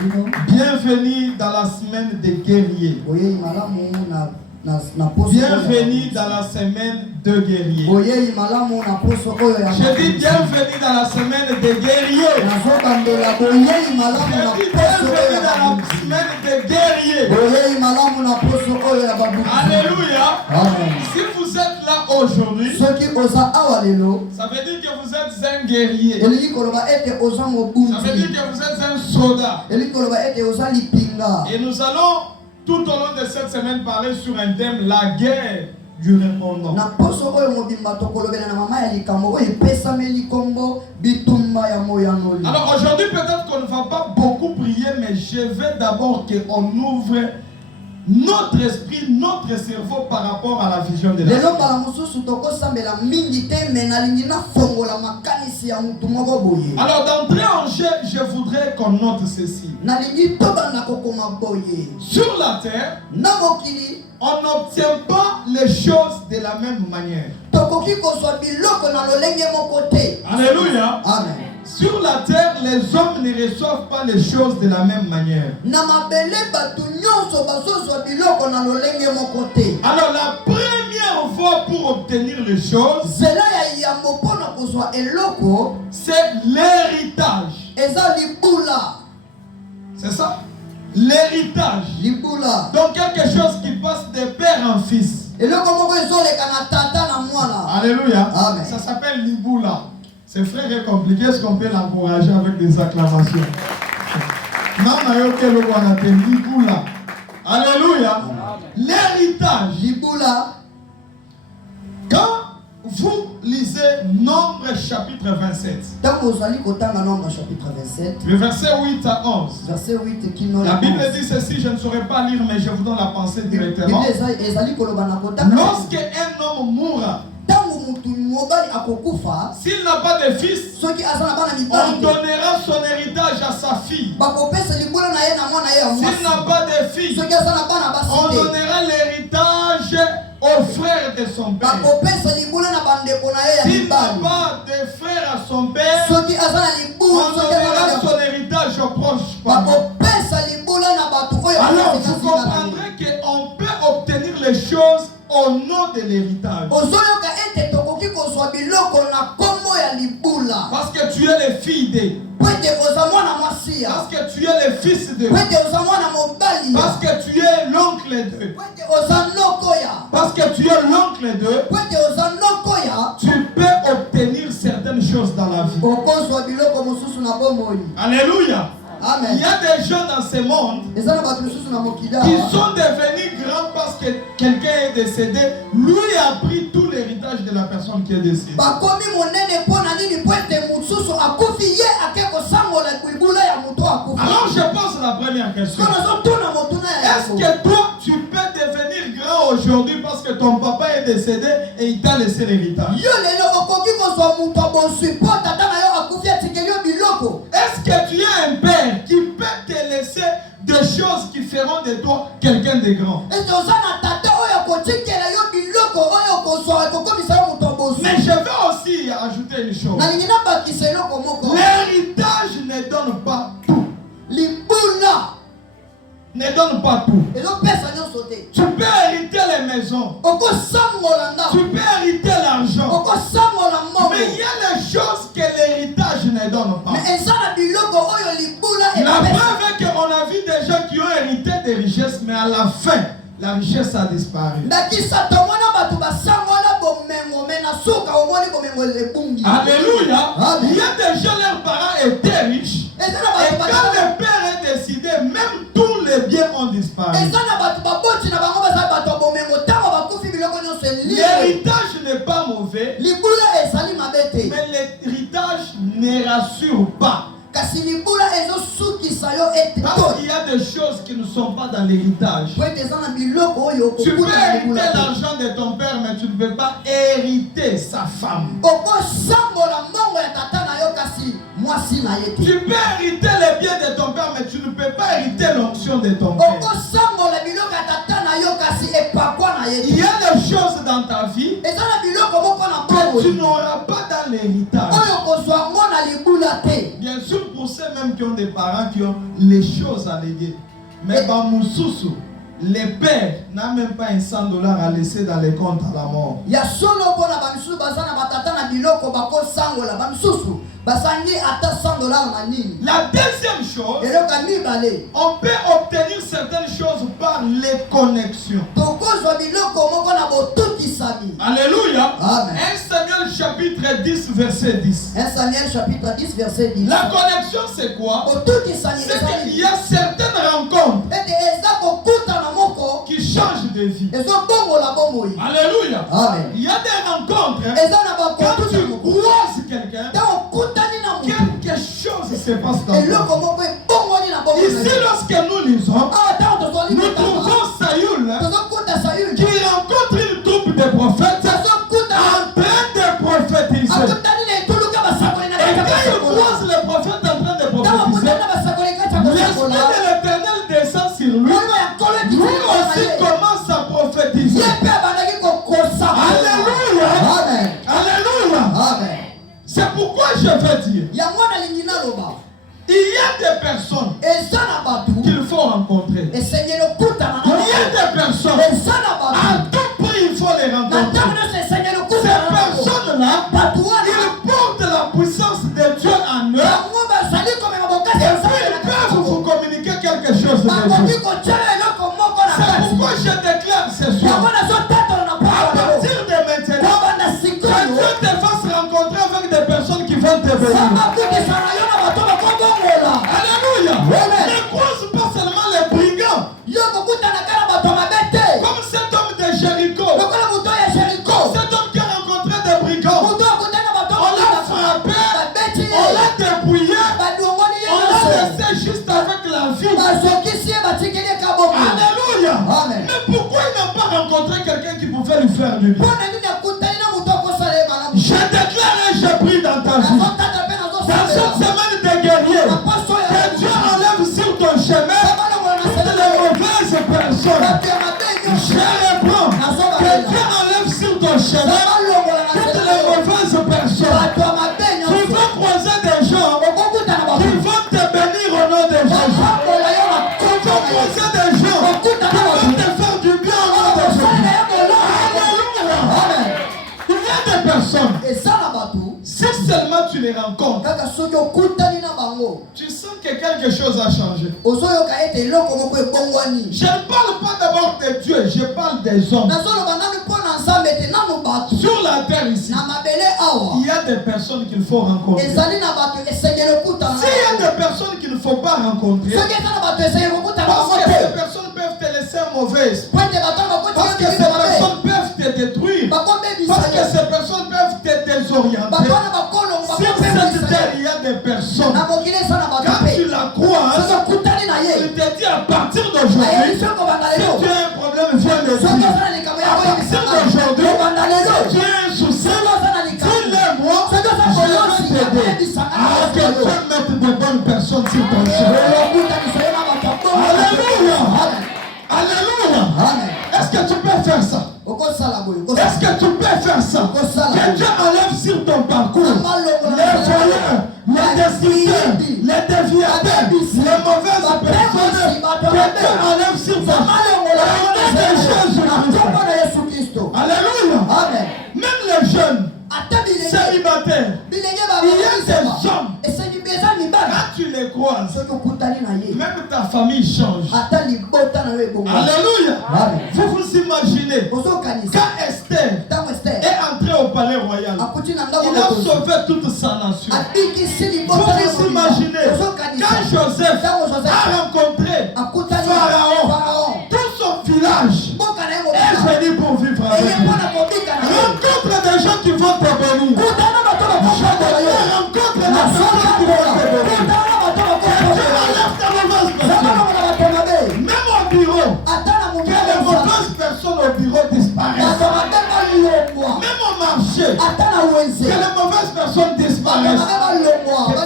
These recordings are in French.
Bienvenue dans la semaine des guerriers. Bienvenue dans la semaine de guerriers. Je dis bienvenue dans la semaine des guerriers. Je dis bienvenue dans la semaine des guerriers. Alléluia. Si vous êtes là aujourd'hui, ça veut dire que vous êtes un guerrier. Ça veut dire que vous êtes un soldat. Et nous allons tout au long de cette semaine parler sur un thème, la guerre du répondant. Alors aujourd'hui peut-être qu'on ne va pas beaucoup prier, mais je veux d'abord qu'on ouvre notre esprit, notre cerveau par rapport à la vision de la vie. Alors d'entrée en jeu, je voudrais qu'on note ceci. Sur la terre, on n'obtient pas les choses de la même manière. Alléluia. Amen. Sur la terre, les hommes ne reçoivent pas les choses de la même manière. Alors la première voie pour obtenir les choses, c'est l'héritage. C'est ça? L'héritage. Donc quelque chose qui passe de père en fils. Alléluia. Amen. Ça s'appelle l'Iboula. C'est frère est compliqué, est-ce qu'on peut l'encourager avec des acclamations? Alléluia. L'héritage. Quand vous lisez Nombre chapitre 27, le verset 8 à 11, la Bible dit ceci, je ne saurais pas lire, mais je vous donne la pensée directement. Lorsque un homme mourra, s'il n'a pas de fils, on donnera son héritage à sa fille. S'il n'a pas de fils, on donnera l'héritage au frère de son père. S'il n'a pas de frère à son père, on donnera son héritage au proche parent. Alors vous comprendrez qu'on peut obtenir les choses au nom de l'héritage. Parce que tu es le fils de. Parce que tu es le fils de. Parce que tu es l'oncle de. Parce que tu es l'oncle de. Tu peux obtenir certaines choses dans la vie. Alléluia. Amen. Il y a des gens dans ce monde qui sont devenus grands parce que quelqu'un est décédé. Lui a pris tout l'héritage de la personne qui est décédée. Alors je pose la première question. Est-ce que toi tu peux devenir grand aujourd'hui parce que ton papa est décédé et il t'a laissé l'héritage? Est-ce que tu as un père qui peut te laisser des choses qui feront de toi quelqu'un de grand? Mais je veux aussi ajouter une chose. L'héritage ne donne pas tout. Ne donne pas tout. Tu peux hériter les maisons. Tu peux hériter l'argent. Mais il y a les choses que l'héritage ne donne pas. La preuve est qu'on a vu des gens qui ont hérité des richesses, mais à la fin, la richesse a disparu. Alléluia. Il y a des gens, leurs parents étaient riches. Et quand le père est décédé, même tous les biens ont disparu. L'héritage n'est pas mauvais, mais l'héritage ne rassure pas. Parce qu'il y a des choses qui ne sont pas dans l'héritage. Tu peux hériter l'argent de ton père, mais tu ne peux pas hériter sa femme. Tu peux hériter les biens de ton père, mais tu ne peux pas hériter l'onction de ton père. Il y a des choses dans ta vie que tu n'auras pas dans l'héritage. Bien sûr, pour ceux même qui ont des parents qui ont les choses à léguer. Mais Bamoussoussou, les pères n'ont même pas un $100 à laisser dans les comptes à la mort. La deuxième chose, on peut obtenir certaines choses par les connexions. Alléluia. 1 Samuel chapitre 10 verset 10. 1 Samuel chapitre 10 verset 10. La connexion c'est quoi? C'est qu'il y a certaines rencontres qui changent de vie. Alléluia. Amen. Il y a des rencontres. Quand tu croises quelqu'un, quelque chose se passe dans toi. Ici, lorsque nous lisons, nous trouvons Saül qui rencontre une troupe de prophètes en train de prophétiser. Et quand il croise les prophètes en train de prophétiser, l'Esprit de l'Éternel descend sur lui. Lui aussi commence à prophétiser. Alléluia. Alléluia. C'est pourquoi je veux dire, il y a des personnes qu'il faut rencontrer. Il y a des personnes, à tout prix il faut les rencontrer. Ces personnes-là, ils portent la puissance de Dieu en eux. Et puis ils peuvent vous communiquer quelque chose de Dieu. C'est pourquoi je déclare ce soir, à partir de maintenant, que Dieu te fasse rencontrer avec des personnes qui vont te bénir. Alléluia. Ne croise pas seulement les brigands. Comme cet homme de Jéricho. Comme cet homme qui a rencontré des brigands. On l'a frappé, on l'a dépouillé, on l'a laissé juste avec la vie. Alléluia. Mais pourquoi il n'a pas rencontré quelqu'un qui pouvait lui faire du bien? Je déclare et je prie dans ta vie. Dans cette semaine de guerrier, que Dieu enlève sur ton chemin toutes les mauvaises personnes. Je réponds, que Dieu enlève sur ton chemin toutes les mauvaises personnes. Tu vas croiser des gens qui vont te bénir au nom de Jésus. Tu vas croiser des gens qui vont te faire du bien au nom de Jésus. Alléluia. Il y a des personnes, si seulement tu les rencontres, tu sens que quelque chose a changé. Je ne parle pas d'abord de Dieu, je parle des hommes. Sur la terre ici, il y a des personnes qu'il faut rencontrer. S'il y a des personnes qu'il ne faut pas rencontrer, parce que ces personnes peuvent te laisser un mauvais esprit, parce que ces personnes peuvent te détruire, parce que ces personnes peuvent te désorienter. Si cette terre, il y a des personnes, quand tu la croises, il te dit à partir d'aujourd'hui, si tu as un problème, viens le dire. À partir d'aujourd'hui, si tu as un souci, dis-le-moi, je vais t'aider. Alors que Dieu mette de bonnes personnes sur ton chemin. Alléluia. Alléluia. Est-ce que tu peux faire ça? Est-ce que tu peux faire ça? Que Dieu enlève sur ton parcours les voleurs, les destructeurs, les déviateurs, les mauvaises personnes. Que Dieu enlève sur ton parcours Alléluia. Même les jeunes célibataires, il y a des hommes, quand tu les croises, même ta famille change. Alléluia. Vous vous imaginez, quand Esther est entrée au palais royal, il a sauvé toute sa nation. Vous vous imaginez, quand Joseph a rencontré Pharaon, tout son village est venu pour vivre avec lui. Rencontre des gens qui vont te bénir. Rencontre des personnes qui vont te bénir. Même au bureau, que les mauvaises personnes au bureau disparaissent. Même au marché, que les mauvaises personnes disparaissent.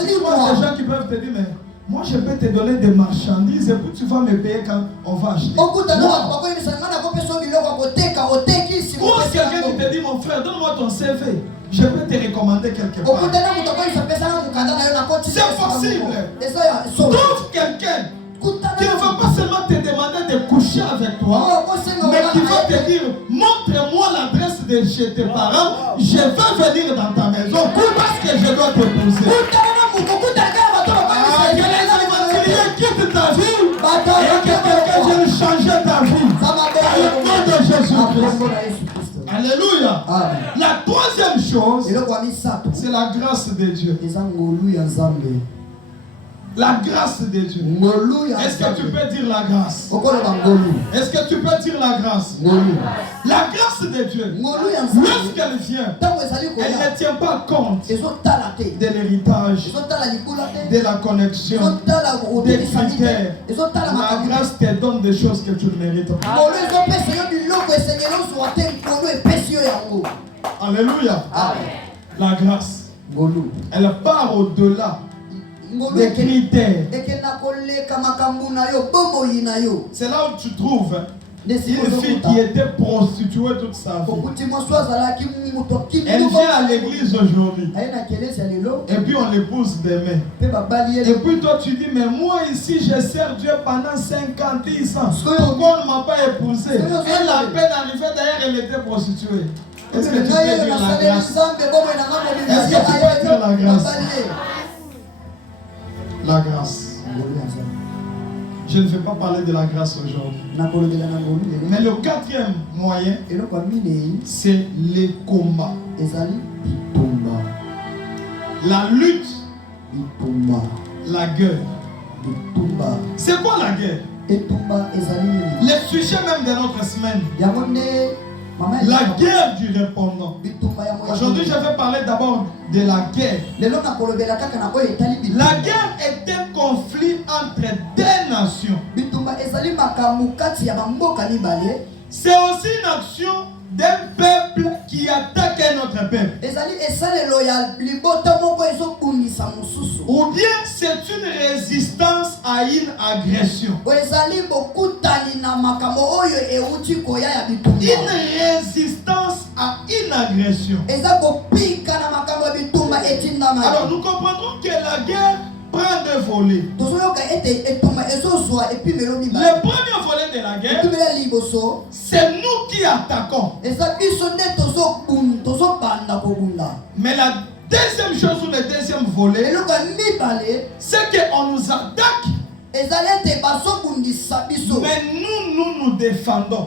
Tu vois des gens qui peuvent te dire, mais moi je peux te donner des marchandises et puis tu vas me payer quand on va acheter. Ou quelqu'un qui te dit, mon frère, donne-moi ton CV. Je peux te recommander quelque part. C'est possible. Trouve quelqu'un qui ne va pas seulement te demander de coucher avec toi, mais qui va te dire, montre-moi l'adresse de chez tes parents, je vais venir dans ta maison parce que je dois t'épouser. Quel est l'aventurier quitte ta vie et que quelqu'un vient changer ta vie dans le nom de Jésus-Christ. Alléluia. La troisième chose, c'est la grâce de Dieu. La grâce de Dieu. Est-ce que tu peux dire la grâce? Est-ce que tu peux dire la grâce? La grâce de Dieu, lorsqu'elle vient, elle ne tient pas compte de l'héritage, de la connexion, des critères. La grâce te donne des choses que tu ne mérites pas. Alléluia. La grâce, elle part au-delà des critères. C'est là où tu trouves une fille qui était prostituée toute sa vie. Elle vient à l'église aujourd'hui. Et puis on l'épouse demain. Et puis toi tu dis, mais moi ici je sers Dieu pendant 50 ans. Pourquoi on ne m'a pas épousé? Elle a peine arrivée, d'ailleurs elle était prostituée. Est-ce que tu peux dire la grâce? Est-ce que tu peux dire la grâce? La grâce. Je ne vais pas parler de la grâce aujourd'hui. Mais le quatrième moyen, c'est les combats. La lutte. La guerre. C'est quoi la guerre? Le sujet même de notre semaine. La guerre du répondant. Aujourd'hui, je vais parler d'abord de la guerre. La guerre est un conflit entre deux nations. C'est aussi une action d'un peuple qui attaque un autre peuple. Ou bien c'est une résistance à une agression. Une résistance à une agression. Alors nous comprendrons que la guerre prend deux volets. Le premier volet de la guerre, c'est nous qui attaquons. Mais la deuxième chose ou le deuxième volet, c'est qu'on nous attaque. Mais nous nous défendons.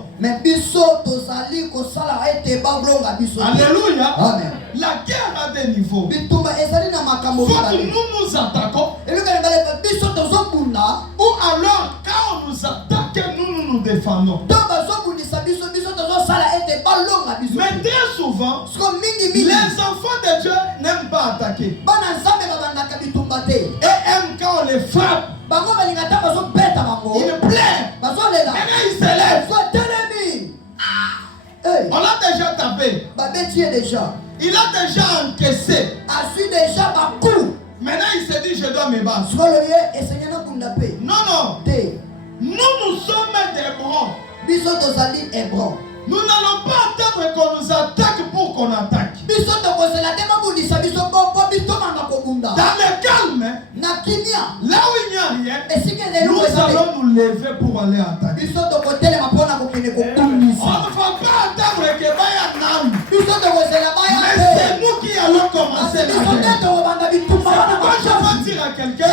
Alléluia. Amen. La guerre a des niveaux. Soit nous nous attaquons, ou alors quand on nous attaque, nous nous défendons. Mais très souvent, les enfants de Dieu n'aiment pas attaquer. Et aiment quand on les frappe. Il plaît. Et il s'élève. On l'a déjà tapé. Il a déjà encaissé. Maintenant il se dit je dois me battre. Non, non. Nous sommes des broncs. Nous n'allons pas attendre qu'on nous attaque pour qu'on attaque. Dans le calme, là où il n'y a rien, nous allons nous lever pour aller attaquer. On ne va pas attendre que Baya n'aime. Mais c'est nous qui allons commencer la guerre. Quand je veux dire à quelqu'un,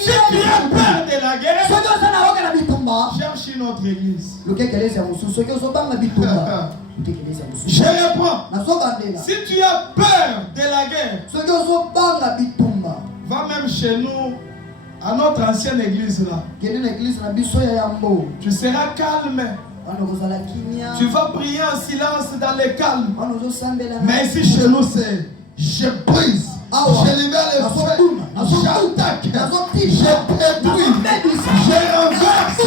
si tu as peur de la guerre, cherche une autre église. Je reprends. Si tu as peur de la guerre, va même chez nous, à notre ancienne église là. Tu seras calme. Tu vas prier en silence dans le calme. Mais ici chez nous c'est je brise, je libère les feux, j'attaque, je détruis, je renverse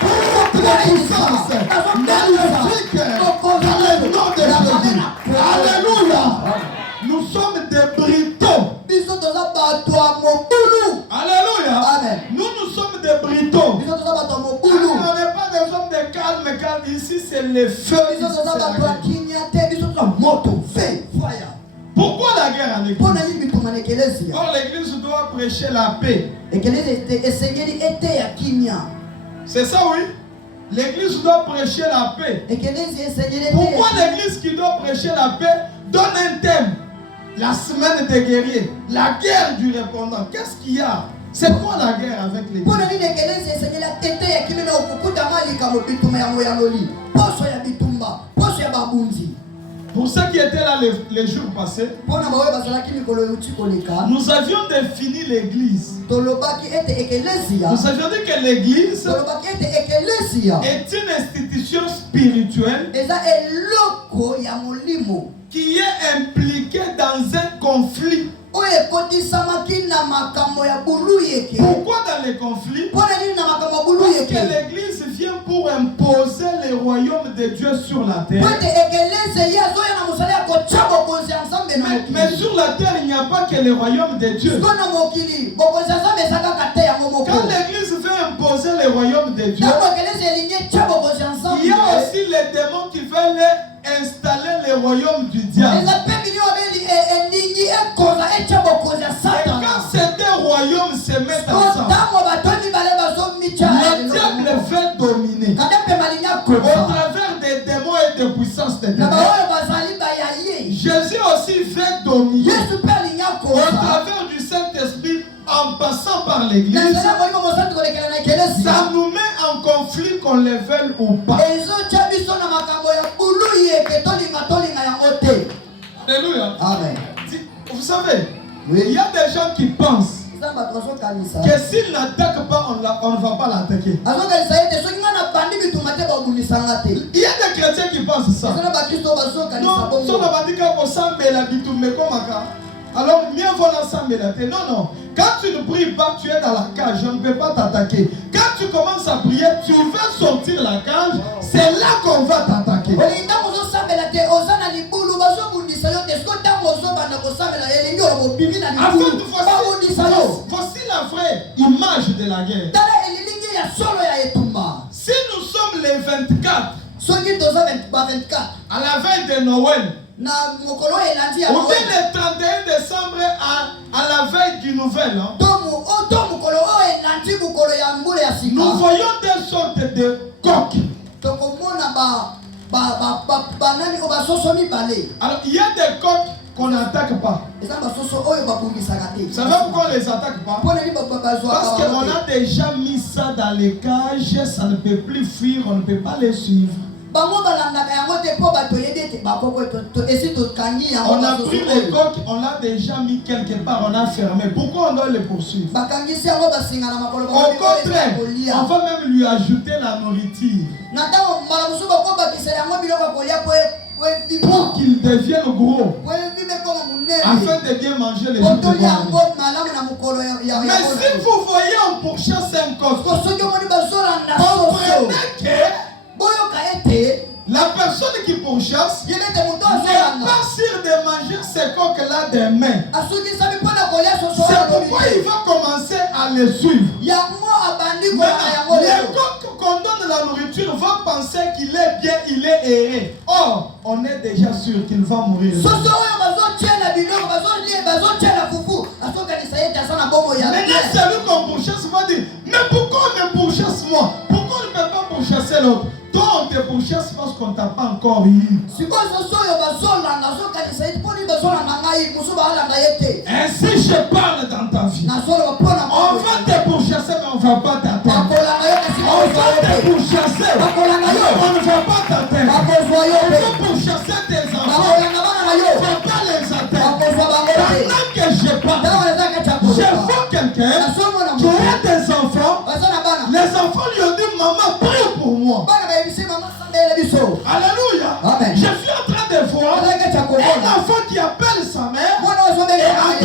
toute la puissance maléfique dans le nom de Jésus. Alléluia. Nous sommes des britons. Alléluia. Nous sommes des britons. On n'est pas des hommes de calme. Ici c'est le feu. l'église. Or, l'église doit prêcher la paix. C'est ça, oui. L'église doit prêcher la paix. Pourquoi l'église qui doit prêcher la paix donne un thème? La semaine des guerriers, la guerre du répondant. Qu'est-ce qu'il y a? C'est quoi la guerre avec l'église? Pour ceux qui étaient là les jours passés, nous avions défini l'église. Nous avions dit que l'église est une institution spirituelle qui est impliquée dans un conflit. Pourquoi dans les conflits? Parce que l'église vient pour imposer le royaume de Dieu sur la terre. Mais sur la terre, il n'y a pas que le royaume de Dieu. Quand l'église veut imposer le royaume de Dieu, il y a aussi les démons qui veulent installer le royaume du diable. Et quand ces deux royaumes se mettent ensemble, le diable veut dominer au travers des démons et des puissances des démons. Jésus aussi veut dominer au travers du Saint-Esprit en passant par l'église. Ça nous met en conflit qu'on le veuille ou pas. Alléluia. Amen. Vous savez, oui. Il y a des gens qui pensent que s'ils n'attaquent pas, on ne va pas l'attaquer. Il y a des chrétiens qui pensent ça. Alors, mieux vaut l'ensemble. Non, non. Quand tu ne pries pas, tu es dans la cage. Je ne peux pas t'attaquer. Quand tu commences à prier, tu veux sortir la cage. C'est là qu'on va t'attaquer. Voici la vraie image de la guerre. Si nous sommes les 24 à la veille de Noël, ou bien le 31 décembre à la veille du nouvel an, nous voyons des sortes de coqs. Alors il y a des coqs qu'on n'attaque pas. Vous savez pourquoi on ne les attaque pas? Parce qu'on a déjà mis ça dans les cages, ça ne peut plus fuir, on ne peut pas les suivre. On a pris les coqs, on l'a déjà mis quelque part, on a fermé. Pourquoi on doit les poursuivre? Au contraire, on va même lui ajouter la nourriture pour qu'il devienne gros, afin de bien manger les autres. Mais si vous voyez on pourchasse un coq, comprenez que la personne qui pourchasse n'est pas sûre de manger ces coqs-là demain. C'est pourquoi il va commencer à les suivre. Maintenant, les coqs qu'on donne la nourriture vont penser qu'il est bien, il est erré. Or, on est déjà sûr qu'il va mourir. Maintenant, celui qu'on pourchasse va dire, mais pourquoi on me pourchasse moi? Pourquoi on ne peut pas pourchasser l'autre? Toi, on te pourchasse parce qu'on ne t'a pas encore eu. Ainsi, je parle dans ta vie. On va te pourchasser, mais on ne va pas t'atteindre. On va te pourchasser, mais on ne va pas t'atteindre. On va pourchasser tes enfants, on ne va pas les atteindre. Pendant que je parle, je vois quelqu'un qui a des enfants. Les enfants lui ont dit, maman, prie pour moi. Alléluia. Amen. Je suis en train de voir un enfant qui appelle sa mère et en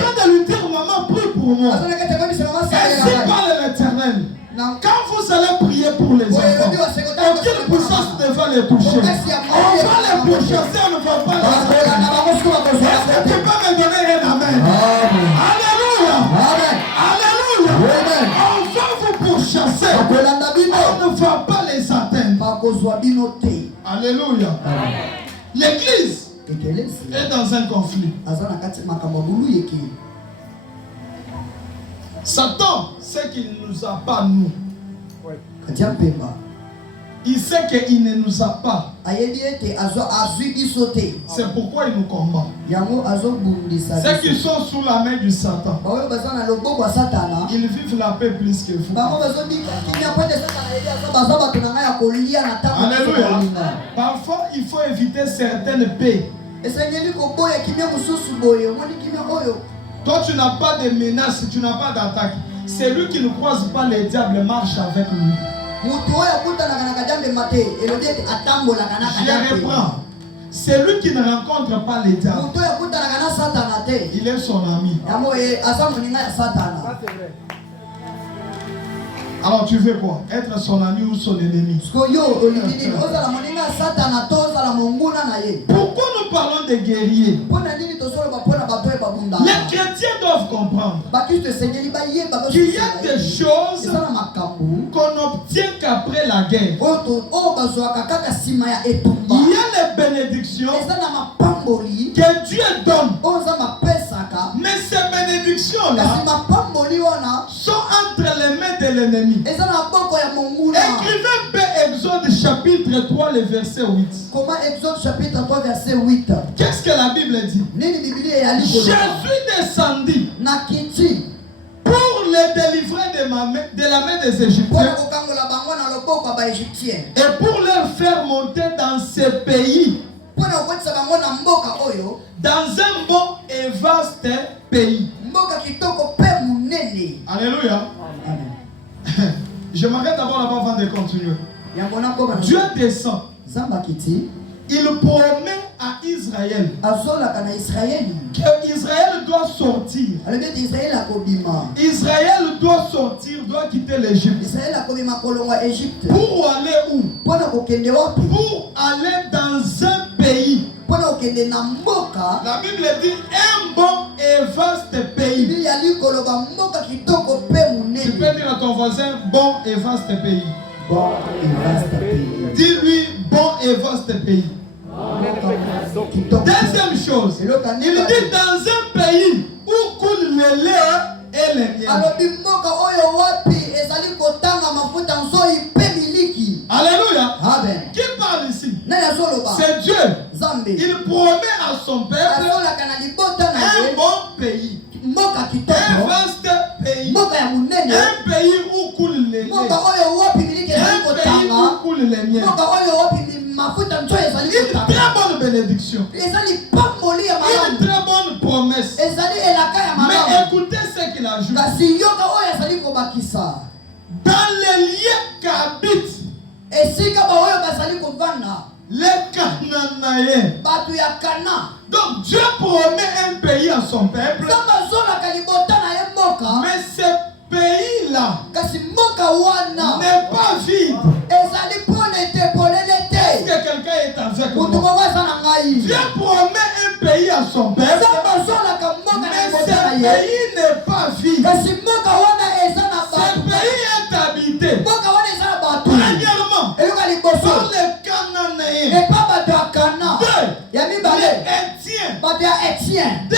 train de lui dire, maman, prie pour moi. Ainsi parle l'Éternel. Quand vous allez prier pour les enfants, aucune puissance ne va les toucher. On va les pourchasser, on ne va pas les toucher. Est-ce que tu peux me donner un amen? Alléluia. Alléluia. On va vous pourchasser. On ne va pas les atteindre. Alléluia. L'église est dans un conflit. Satan sait qu'il ne nous a pas nous. Il sait qu'il ne nous a pas. C'est pourquoi il nous combat. Ceux qui sont sous la main du Satan, ils vivent la paix plus que vous. Alléluia. Parfois, il faut éviter certaines paix. Toi, tu n'as pas de menaces, tu n'as pas d'attaque. Celui qui ne croise pas le diable marche avec lui. Je reprends. Celui qui ne rencontre pas le diable, il est son ami. Alors tu veux quoi? Être son ami ou son ennemi? Pourquoi nous parlons des guerriers? Les chrétiens doivent comprendre qu'il y a des choses qu'on n'obtient qu'après la guerre. Il y a les bénédictions que Dieu donne. Mais ces bénédictions-là sont entre les mains de l'ennemi. Écrivez B Exode chapitre 3, le verset 8. Comment Exode chapitre 3, verset 8? Qu'est-ce que la Bible dit? Je suis descendu pour les délivrer de la main des Égyptiens et pour leur faire monter dans ce pays, dans un bon et vaste pays. Alléluia. Je m'arrête d'abord là-bas avant de continuer. Dieu descend. Il promet à Israël que Israël doit sortir. Israël doit sortir, doit quitter l'Égypte. Pour aller où? Pour aller dans un pays. La Bible dit un bon et vaste pays. Tu peux dire à ton voisin bon et vaste pays. Bon et vaste pays. Dis-lui bon et vaste pays. Deuxième chose, il dit dans un pays où coule le lait et le miel. Alléluia. Amen. Qui parle ici? C'est Dieu. Il promet à son peuple un bon pays. Un vaste pays. Un pays où coule le lait. Un pays où coule le miel. Une très bonne bénédiction. Une très bonne promesse. Mais écoutez ce qu'il ajoute. Dans les lieux qu'habitent les Cananéens. Donc Dieu promet un pays à son peuple. Mais ce pays-là n'est pas vide. Est-ce que quelqu'un est avec moi? Dieu promet un pays à son peuple. Mais ce pays n'est pas vide. Ce pays est habité. Premièrement, par les Cananéens. Les Étiens. 2.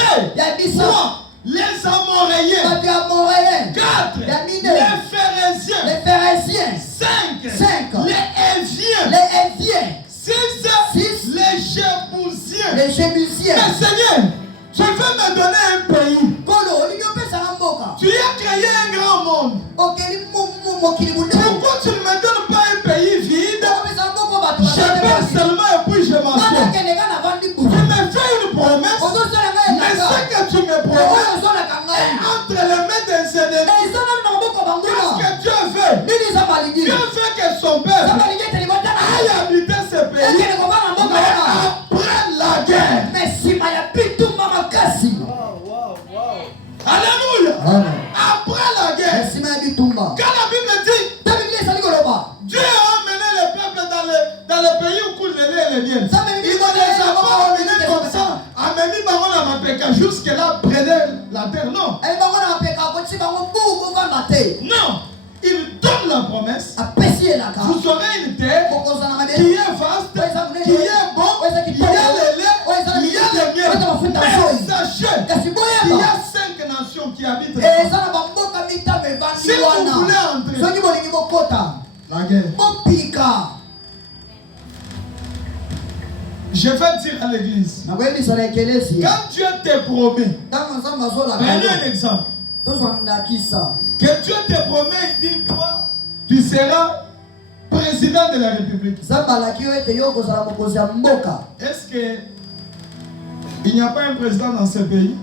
3. Les Amoréens. 4. Les Phérésiens. 5. Les Éviens. 6. Les Jébusiens. Mais Seigneur, tu veux me donner un pays. Tu as créé un grand monde. Pourquoi tu ne me donnes pas un pays vide? Je pars seulement et puis je m'assois. Tu me fais une promesse. Mais ce que tu me promets est entre les mains des ennemis. Qu'est-ce que Dieu veut? Dieu veut que son peuple aille habiter ce pays. Mais après la guerre. Alléluia. Après la guerre. Quand la Bible dit Dieu a emmené le peuple dans le pays où coule le lait et le miel. Il ne les a pas emmenés comme ça. Amenez Baron à Mapeka jusque-là, prenez la terre. Non. Non. Il donne la promesse. Vous aurez une terre qui est vaste, qui est bon, il y a le lait, il y Il y a 5 nations qui habitent là. Si vous voulez entrer, la guerre. Je vais dire à l'église, quand Dieu te promet, prenez un exemple. Que Dieu te promet, il dit toi, tu seras président de la République. Est-ce que il n'y a pas un président dans ce pays?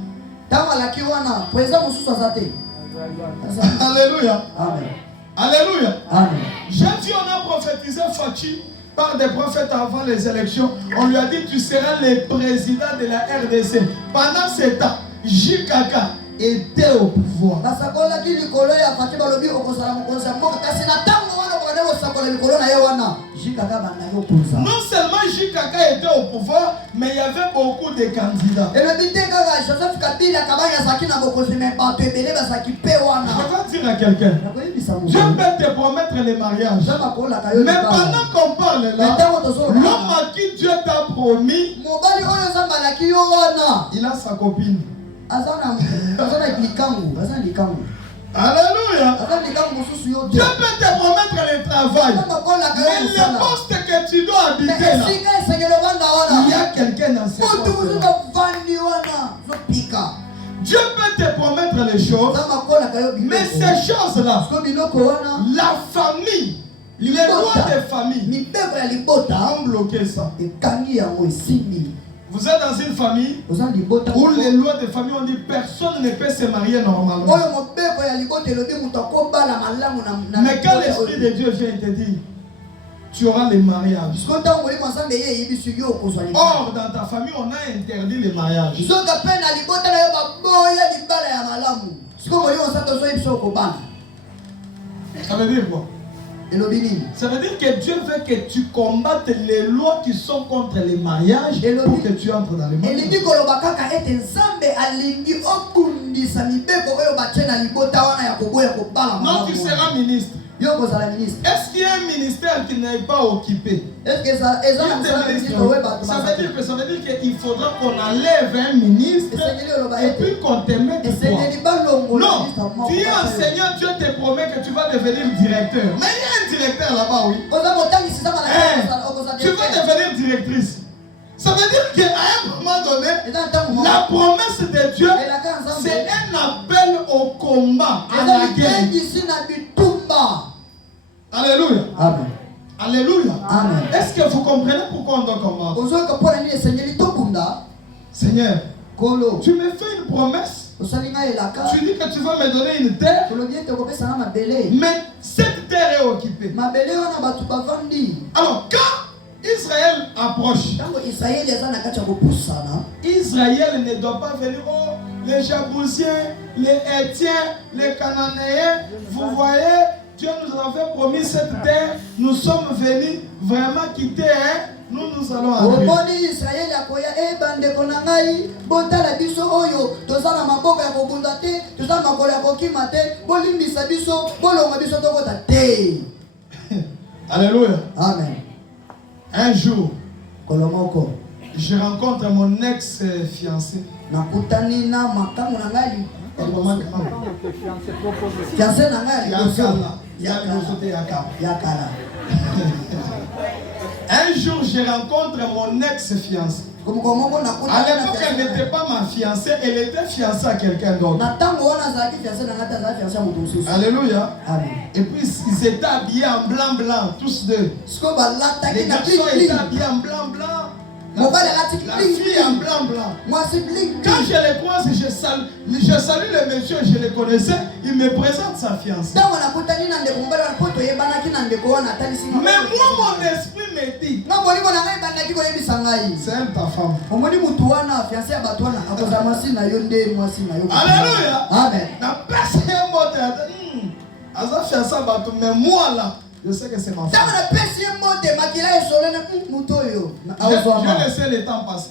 Alléluia. Amen. Alléluia. Amen. Jésus, on a prophétisé Fachi par des prophètes avant les élections. On lui a dit tu seras le président de la RDC. Pendant ce temps, JKK était au pouvoir. Non seulement JKK était au pouvoir, mais il y avait beaucoup de candidats. Je vais dire à quelqu'un, Dieu peut te promettre les mariages. Mais pendant qu'on parle là, l'homme à qui Dieu t'a promis, il a sa copine. Alléluia. Dieu peut te promettre le travail. Mais le poste que tu dois habiter là, il y a quelqu'un dans ce poste là. Dieu peut te promettre les choses, mais ces choses-là, la famille, les lois de famille ont bloqué ça. Vous êtes dans une famille où les lois de famille ont dit personne ne peut se marier normalement. Mais quand l'Esprit de Dieu vient te dire, tu auras les mariages. Or, dans ta famille, on a interdit les mariages. Ça veut dire quoi? Ça veut dire que Dieu veut que tu combattes les lois qui sont contre les mariages pour que tu entres dans les mariages. Non, tu seras ministre. Est-ce qu'il y a un ministère qui n'est pas occupé? Ça veut dire qu'il faudra qu'on enlève un ministre et puis qu'on te mette toi. Non, tu es enseignant, Dieu te promet que tu vas devenir directeur. Mais il y a un directeur là-bas, oui. Tu vas devenir directrice. Ça veut dire qu'à un moment donné, la promesse de Dieu, c'est un appel au combat, à la guerre. Alléluia. Amen. Alléluia. Amen. Est-ce que vous comprenez pourquoi on doit combattre? Seigneur, tu me fais une promesse. Tu dis que tu vas me donner une terre. Mais cette terre est occupée. Alors quand Israël approche, Israël ne doit pas venir, oh, les Jabousiens, les Hétiens, les Cananéens, vous voyez, Dieu nous avait promis cette terre, nous sommes venus vraiment quitter, hein? Nous allons entrer. Alléluia. Amen. Un jour, je rencontre mon ex-fiancé. Un jour, je rencontre mon ex-fiancée. À l'époque, elle n'était pas ma fiancée, elle était fiancée à quelqu'un d'autre. Alléluia. Amen. Et puis, ils étaient habillés en blanc, tous deux. Les garçons étaient habillés en blanc. La fille en blanc. Quand je les croise, je salue le monsieur, je le connaissais, il me présente sa fiancée. Mais moi, mon esprit me dit, c'est elle ta femme. Alléluia. Amen. Mais moi là, je sais que c'est ma femme. Je laissé le temps passer.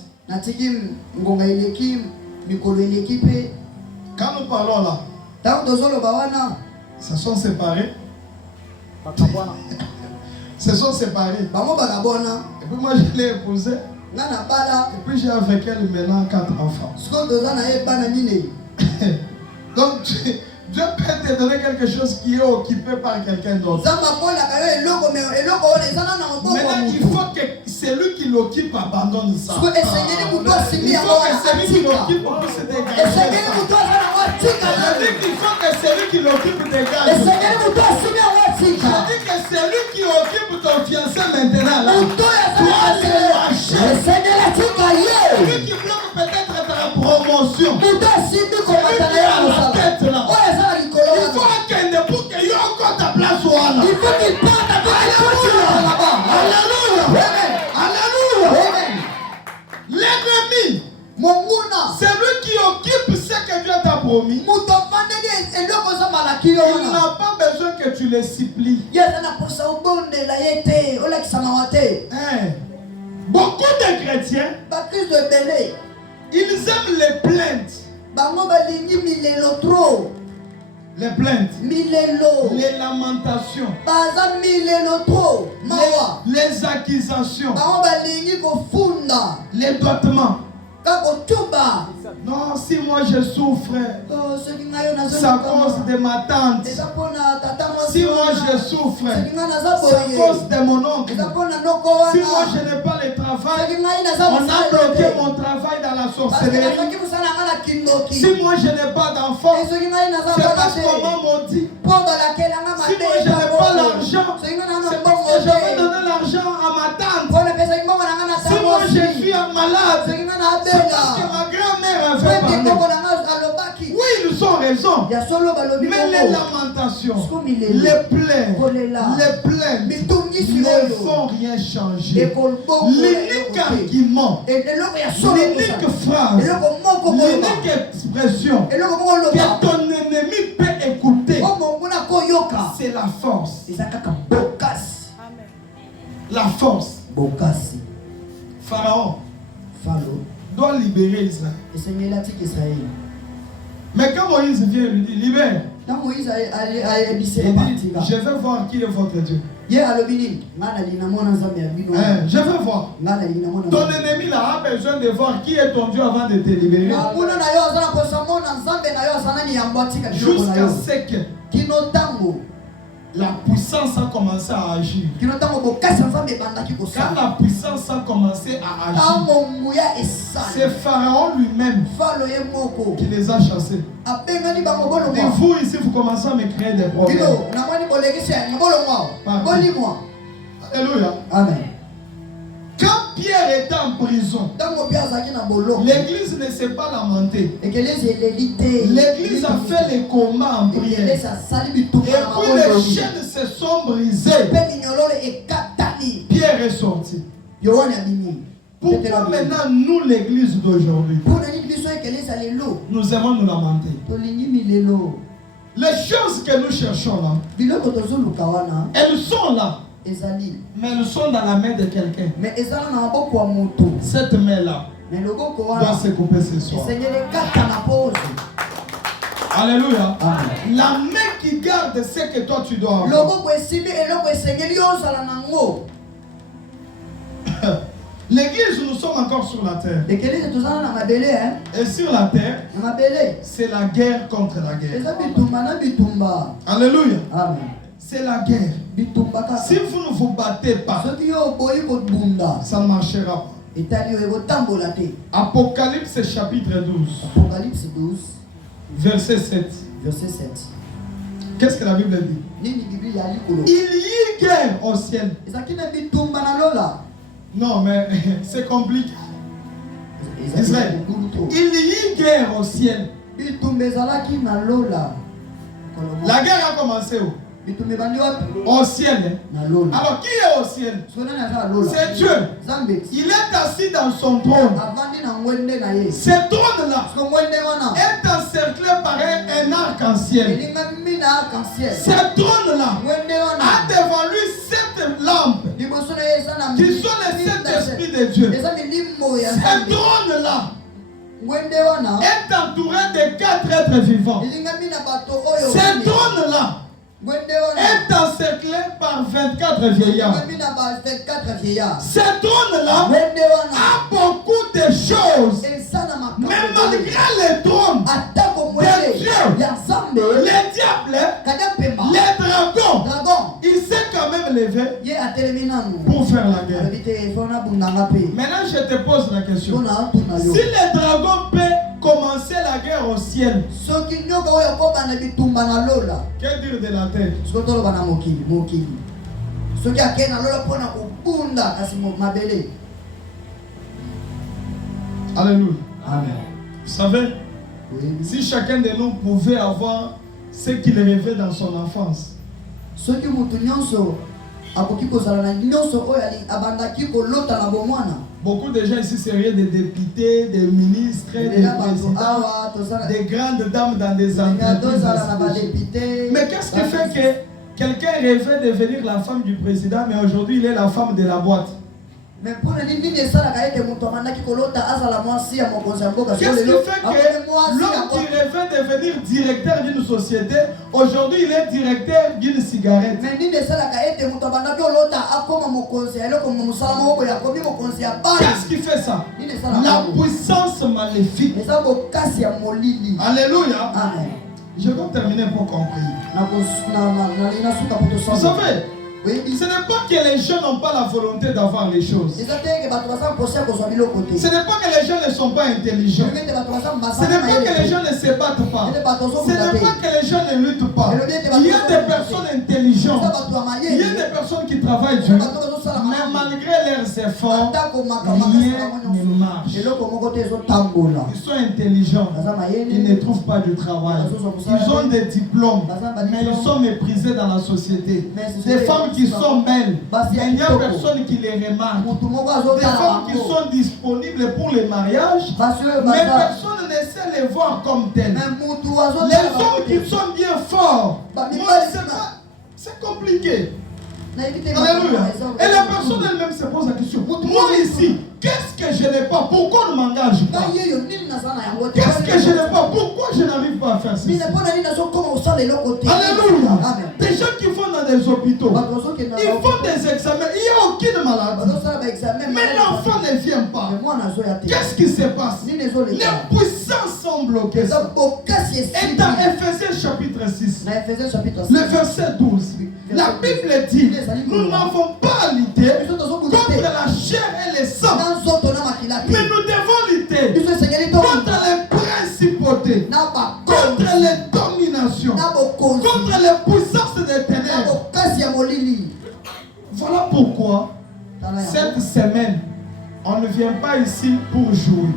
Quand nous parlons là, se sont séparés. Se sont séparés. Et puis moi je l'ai épousé. Et puis j'ai avec elle maintenant 4 enfants. Donc Dieu peut te donner quelque chose qui est occupé par quelqu'un d'autre. Maintenant, il faut que celui qui l'occupe abandonne ça. Il faut que celui qui l'occupe puisse dégager ça. Il faut que celui qui l'occupe dégage. Je dis que celui qui occupe ton fiancé maintenant, là, celui qui bloque peut-être ta promotion, celui qui a la tête là. Il faut qu'un debout que y a encore ta place au Wana. Il faut qu'il parte là-bas. Alléluia. Alléluia. L'ennemi, celui qui occupe ce que Dieu t'a promis, il n'a pas besoin que tu le supplies. Beaucoup de chrétiens, ils aiment les plaintes. Les plaintes, les lamentations, les accusations, les doigtements. Non, si moi je souffre, c'est à cause de ma tante. Si moi je souffre, c'est à cause de mon oncle. Si moi je n'ai pas le travail, on a bloqué mon travail dans la sorcellerie. Si moi je n'ai pas d'enfant, c'est parce qu'on m'a maudit. Si moi je n'ai pas l'argent, c'est parce que j'avais donné l'argent à ma tante. Si moi je suis malade, c'est parce que ma grand-mère avait parlé. Oui, ils ont raison. Mais les lamentations, les plaintes ne font rien changer. L'unique argument, l'unique phrase, l'unique expression que ton ennemi peut écouter, c'est la force. La force. Pharaon doit libérer Israël. Mais quand Moïse vient, il lui dit libère. Il dit, je veux voir qui est votre Dieu. Je veux voir. Ton ennemi là a besoin de voir qui est ton Dieu avant de te libérer. Jusqu'à ce que la puissance a commencé à agir. Quand la puissance a commencé à agir, c'est Pharaon lui-même qui les a chassés. Et vous ici, vous commencez à me créer des problèmes. Alléluia. Amen. Quand Pierre était en prison, l'église ne s'est pas lamentée. L'église a fait les combats en prière. Et puis les chaînes se sont brisées. Pierre est sorti. Pourquoi maintenant nous, l'église d'aujourd'hui, nous aimons nous lamenter? Les choses que nous cherchons là, elles sont là. Mais elles sont dans la main de quelqu'un. Cette main-là doit se couper ce soir. Alléluia. Amen. La main qui garde ce que toi tu dois avoir. L'église, nous sommes encore sur la terre. Et sur la terre, c'est la guerre contre la guerre. Alléluia. Amen. C'est la guerre. Si vous ne vous battez pas, ça ne marchera pas. Apocalypse chapitre 12. Verset 7. Qu'est-ce que la Bible dit? Il y a guerre au ciel. Non, mais c'est compliqué. Israël. Il y a guerre au ciel. La guerre a commencé où? Au ciel. Alors qui est au ciel? C'est Dieu. Il est assis dans son trône. Ce trône-là est encerclé par un arc-en-ciel. Ce trône-là a devant lui 7 lampes qui sont les 7 esprits de Dieu. Ce trône-là est entouré de 4 êtres vivants. Ce trône-là est encerclé par 24 vieillards. Cet trône-là a beaucoup de choses. Mais malgré les trônes des dieux, les diables, les dragons, il s'est quand même levé pour faire la guerre. Maintenant, je te pose la question. Si les dragons peuvent commencer la guerre au ciel, que dire de la terre? Alléluia. Amen. Vous savez, Oui. si chacun de nous pouvait avoir ce qu'il rêvait dans son enfance, beaucoup de gens ici seraient des députés, des ministres, des présidents, des grandes dames dans des entreprises. Mais qu'est-ce qui fait que quelqu'un rêvait de devenir la femme du président, mais aujourd'hui il est la femme de la boîte? Qu'est-ce qui fait que l'homme qui rêvait de devenir directeur d'une société, aujourd'hui il est directeur d'une cigarette? Qu'est-ce qui fait ça? La puissance maléfique. Alléluia. Amen. Je vais terminer pour conclure. Vous savez, oui. Ce n'est pas que les gens n'ont pas la volonté d'avoir les choses. Ce n'est pas que les gens ne sont pas intelligents. Ce n'est pas que les gens ne se battent pas. Ce n'est pas que les gens ne luttent pas. Il y a des personnes intelligentes. Il y a des personnes qui travaillent dur. Mais malgré leurs efforts, rien ne marche. Ils sont intelligents. Ils ne trouvent pas du travail. Ils ont des diplômes. Mais ils sont méprisés dans la société. Des femmes qui sont belles, il n'y a personne qui les remarque. Des femmes qui sont disponibles pour les mariages, mais personne ne sait les voir comme telles. Les hommes qui sont bien forts, c'est compliqué. Alléluia. Et la personne elle-même se pose la question. Moi ici, qu'est-ce que je n'ai pas? Pourquoi on ne m'engage pas? Qu'est-ce que je n'ai pas? Pourquoi je n'arrive pas à faire ceci? Alléluia. Des gens qui vont dans des hôpitaux, ils font des examens, il n'y a aucune maladie. Mais l'enfant ne vient pas. Qu'est-ce qui se passe? Les puissances sont bloquées. Et dans Ephésiens chapitre 6, le verset 12, la Bible dit, nous n'avons pas à lutter contre la chair et le sang, mais nous devons lutter contre les principautés, contre les dominations, contre les puissances des ténèbres. Voilà pourquoi cette semaine, on ne vient pas ici pour jouer.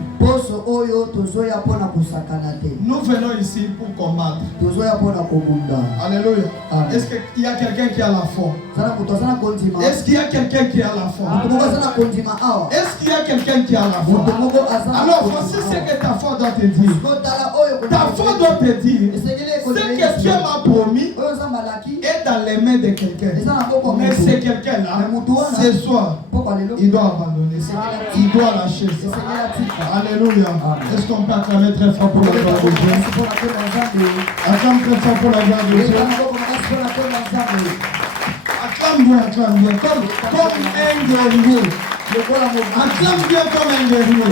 Nous venons ici pour combattre. Alléluia. Est-ce qu'il y a quelqu'un qui a la foi? Est-ce qu'il y a quelqu'un qui a la foi? Est-ce qu'il y a quelqu'un qui a la foi? Alors voici ce que ta foi doit te dire. Ta foi doit te dire, ce que Dieu m'a promis est dans les mains de quelqu'un. Mais c'est quelqu'un-là, ce soir, il doit abandonner. Il doit lâcher ça. Alléluia. Est-ce qu'on peut acclamer très fort pour la gloire de Dieu? Acclame très fort pour la gloire de Dieu. Acclame bien, comme un guerrier. Acclame bien comme un guerrier.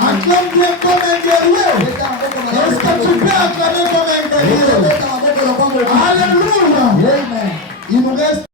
Acclame bien comme un guerrier. Est-ce que tu peux acclamer comme un guerrier? Alléluia. Il nous reste